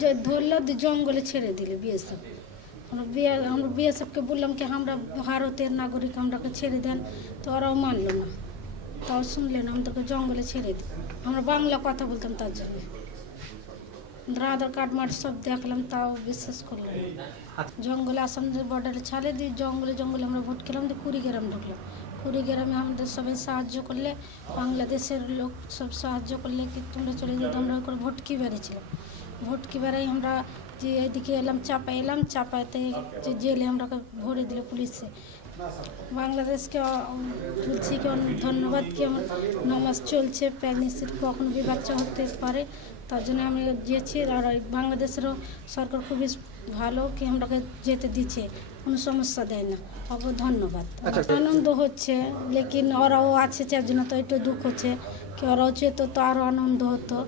যে ধরলো জঙ্গলে ছেড়ে দিলে বিএসএফ। আমরা বিএসএফকে বললাম কি আমরা ভারতের নাগরিক, আমরাকে ছেড়ে দেন, তো ওরাও মানলো না, তাও শুনলেন আমাদেরকে জঙ্গলে ছেড়ে দিই। আমরা বাংলা কথা বলতাম তার জন্য, আধার কার্ড মার্ড সব দেখলাম, তাও বিশ্বাস করলাম না। জঙ্গলে আসাম বর্ডারে ছাড়ে দিই, জঙ্গলে জঙ্গলে আমরা ভোট খেলাম, দিয়ে কুড়িগ্রাম ঢুকলাম। কুড়িগ্রামে আমাদের সবাই সাহায্য করলে, বাংলাদেশের লোক সব সাহায্য করলে কি তোমরা চলে যেতে, আমরা করে ভোটকি বেড়েছিলাম। ভোটকি বেড়াই আমরা যে এদিকে এলাম, চাপা এলাম, চাপাতে যে জেলে আমরা ভরে দিল পুলিশে। বাংলাদেশকে বলছি কি ধন্যবাদ, কি আমার নামাজ চলছে, প্রেগনেন্সির কখনো বি বাচ্চা হতে পারে, তার জন্য আমি যেয়েছি। আর বাংলাদেশেরও সরকার খুবই ভালো, কি আমরাকে যেতে দিচ্ছে, কোনো সমস্যা দেয় না, ওকে ধন্যবাদ। আনন্দ হচ্ছে, লেকিন ওরাও আছে যার জন্য তো একটু দুঃখ হচ্ছে, কি ওরাও যেত তো আরও আনন্দ হতো।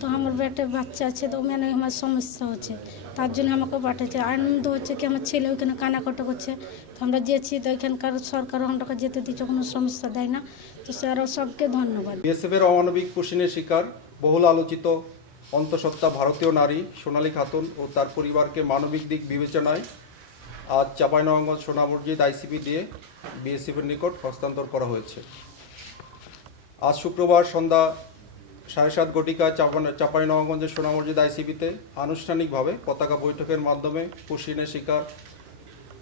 তো আমার বেটে বাচ্চা আছে, তো মানে আমার সমস্যা হচ্ছে, তার জন্য আমাকে পাঠাচ্ছে। আনন্দ হচ্ছে কি আমার ছেলে ওইখানে কানাকাটা করছে, তো আমরা যেয়েছি, তো এখানকার সরকারও আমরাকে যেতে দিচ্ছে, কোনো সমস্যা দেয় না। তো স্যারও সবকে ধন্যবাদ। বিএসএফের অমানবিক পুশিনের শিকার বহুল আলোচিত অন্তঃসত্ত্বা ভারতীয় নারী সোনালী খাতুন ও তার পরিবারকে মানবিক দিক বিবেচনায় আজ চাঁপাইনবাবগঞ্জ সোনা মসজিদ আইসিপি দিয়ে বিএসএফের নিকট হস্তান্তর করা হয়েছে। আজ শুক্রবার সন্ধ্যা 7:30 ঘটিকায় চাঁপাইনবাবগঞ্জের সোনা মসজিদ আইসিপিতে আনুষ্ঠানিকভাবে পতাকা বৈঠকের মাধ্যমে পুশিনের শিকার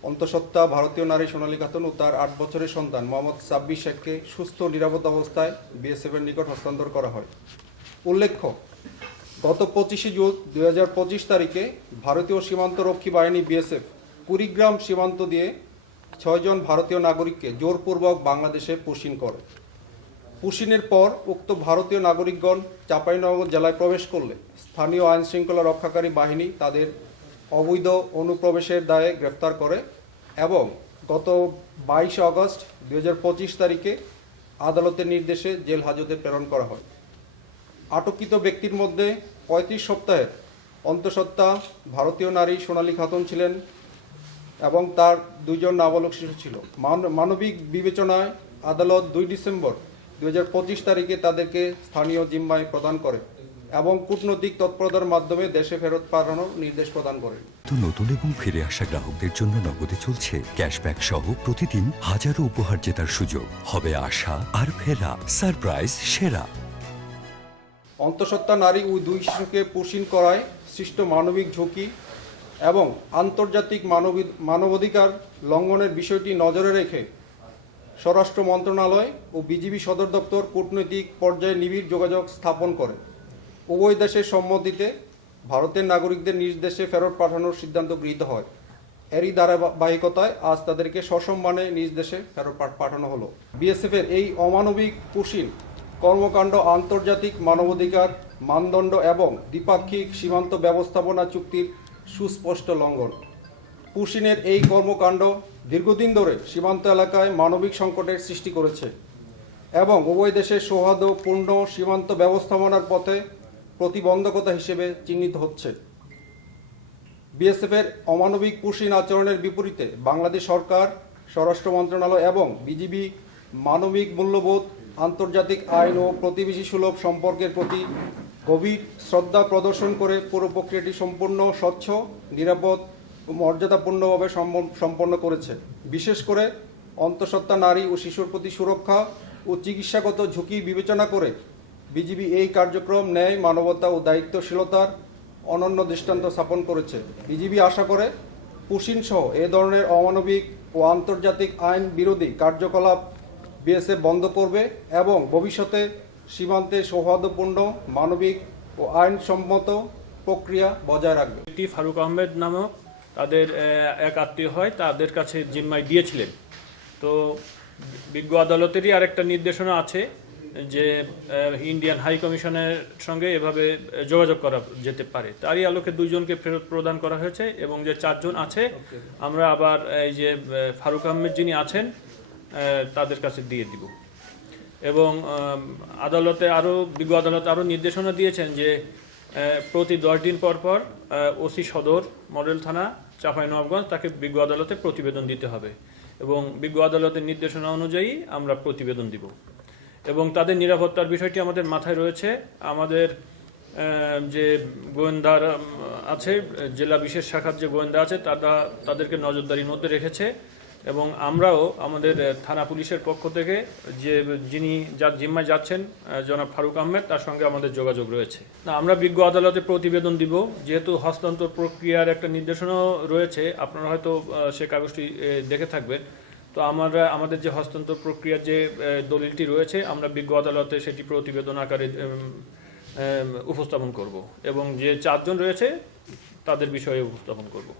অন্তঃসত্ত্বা ভারতীয় নারী সোনালী খাতুন ও তার 8 বছরের সন্তান মোহাম্মদ সাব্বির শেখকে সুস্থ নিরাপদ অবস্থায় বিএসএফের নিকট হস্তান্তর করা হয়। উল্লেখ্য, গত 25 জুন 2025 তারিখে ভারতীয় সীমান্তরক্ষী বাহিনী বিএসএফ কুড়িগ্রাম সীমান্ত দিয়ে 6 জন ভারতীয় নাগরিককে জোরপূর্বক বাংলাদেশে পুশিন করে। পুশিনের পর উক্ত ভারতীয় নাগরিকগণ চাঁপাইনবাবগঞ্জ জেলায় প্রবেশ করলে স্থানীয় আইন শৃঙ্খলা রক্ষাকারী বাহিনী তাদের অবৈধ অনুপ্রবেশের দায়ে গ্রেফতার করে এবং গত 22 আগস্ট 2025 তারিখে আদালতের নির্দেশে জেল হাজতে প্রেরণ করা হয়। আটককৃত ব্যক্তির মধ্যে 35 সপ্তাহের অন্তঃসত্ত্বা ভারতীয় নারী সোনালী খাতুন ছিলেন এবং তার 2 জন নাবালক শিশু ছিল। মানবিক বিবেচনায় আদালত 2 ডিসেম্বর 2025 তারিখে তাদেরকে স্থানীয় জিম্মায় প্রদান করে এবং কূটনৈতিক তৎপরতার মাধ্যমে দেশে ফেরত পাঠানোর নির্দেশ প্রদান করেন। নতুন এবং ফিরে আসা গ্রাহকদের জন্য নগদে চলছে ক্যাশব্যাক সহ প্রতিদিন হাজারো উপহার জেতার সুযোগ। হবে আশা আর ফেরা, সারপ্রাইজ সেরা। অন্তঃসত্ত্বা নারী ও 2 শিশুকে পুশিন করায় সৃষ্ট মানবিক ঝুঁকি এবং আন্তর্জাতিক মানবাধিকার লঙ্ঘনের বিষয়টি নজরে রেখে স্বরাষ্ট্র মন্ত্রণালয় ও বিজিবি সদর দপ্তর কূটনৈতিক পর্যায়ে নিবিড় যোগাযোগ স্থাপন করে উভয় দেশের সম্মতিতে ভারতের নাগরিকদের নিজ দেশে ফেরত পাঠানোর সিদ্ধান্ত গৃহীত হয়। এরই ধারাবাহিকতায় আজ তাদেরকে সসম্মানে নিজ দেশে ফেরত পাঠানো হলো। বিএসএফের এই অমানবিক পুশিন কর্মকাণ্ড আন্তর্জাতিক মানবাধিকার মানদণ্ড এবং দ্বিপাক্ষিক সীমান্ত ব্যবস্থাপনা চুক্তির সুস্পষ্ট লঙ্ঘন। পুশিনের এই কর্মকাণ্ড দীর্ঘদিন ধরে সীমান্ত এলাকায় মানবিক সংকটের সৃষ্টি করেছে এবং উভয় দেশের সৌহার্দ্যপূর্ণ সীমান্ত ব্যবস্থাপনার পথে প্রতিবন্ধকতা হিসেবে চিহ্নিত হচ্ছে। বিএসএফের অমানবিক পুশিন আচরণের বিপরীতে বাংলাদেশ সরকার, স্বরাষ্ট্র মন্ত্রণালয় এবং বিজিবি মানবিক মূল্যবোধ, আন্তর্জাতিক আইন ও প্রতিবেশী সুলভ সম্পর্কের প্রতি গভীর শ্রদ্ধা প্রদর্শন করে পুরো প্রক্রিয়াটি সম্পূর্ণ স্বচ্ছ, নিরাপদ ও মর্যাদাপূর্ণভাবে সম্পন্ন করেছে। বিশেষ করে অন্তঃসত্ত্বা নারী ও শিশুর প্রতি সুরক্ষা ও চিকিৎসাগত ঝুঁকি বিবেচনা করে বিজিবি এই কার্যক্রম ন্যায়, মানবতা ও দায়িত্বশীলতার অনন্য দৃষ্টান্ত স্থাপন করেছে। বিজিবি আশা করে পুশিন সহ এ ধরনের অমানবিক ও আন্তর্জাতিক আইন বিরোধী কার্যকলাপ বিএসএফ বন্ধ করবে এবং ভবিষ্যতে সীমান্তে সৌহার্দ্যপূর্ণ, মানবিক ও আইনসম্মত প্রক্রিয়া বজায় রাখবে। ফারুক আহমেদ নামক তাদের এক আত্মীয় হয়, তাদের কাছে জিম্মায় দিয়েছিলেন। তো বিজ্ঞ আদালতেরই আরেকটা নির্দেশনা আছে যে ইন্ডিয়ান হাই কমিশনের সঙ্গে এভাবে যোগাযোগ করা যেতে পারে। তারই আলোকে 2 জনকে ফেরত প্রদান করা হয়েছে এবং যে 4 জন আছে আমরা আবার এই যে ফারুক আহমেদ যিনি আছেন তাদের কাছে দিয়ে দিব। এবং বিজ্ঞ আদালত আরও নির্দেশনা দিয়েছেন যে প্রতি 10 দিন পর পর ওসি সদর মডেল থানা চাঁপাইনবাবগঞ্জ তাকে বিজ্ঞ আদালতে প্রতিবেদন দিতে হবে এবং বিজ্ঞ আদালতের নির্দেশনা অনুযায়ী আমরা প্রতিবেদন দিব। এবং তাদের নিরাপত্তার বিষয়টি আমাদের মাথায় রয়েছে। আমাদের যে গোয়েন্দার আছে, জেলা বিশেষ শাখার যে গোয়েন্দা আছে তাদেরকে নজরদারির মধ্যে রেখেছে এবং আমরাও আমাদের থানা পুলিশের পক্ষ থেকে যার জিম্মায় যাচ্ছেন জনাব ফারুক আহমেদ, তার সঙ্গে আমাদের যোগাযোগ রয়েছে। না, আমরা বিজ্ঞ আদালতে প্রতিবেদন দিব, যেহেতু হস্তান্তর প্রক্রিয়ার একটা নির্দেশনাও রয়েছে, আপনারা হয়তো সে কাগজটি দেখে থাকবেন। তো আমাদের যে হস্তান্তর প্রক্রিয়ার যে দলিলটি রয়েছে, আমরা বিজ্ঞ আদালতে সেটি প্রতিবেদন আকারে উপস্থাপন করব এবং যে 4 জন রয়েছে তাদের বিষয়ে উপস্থাপন করব।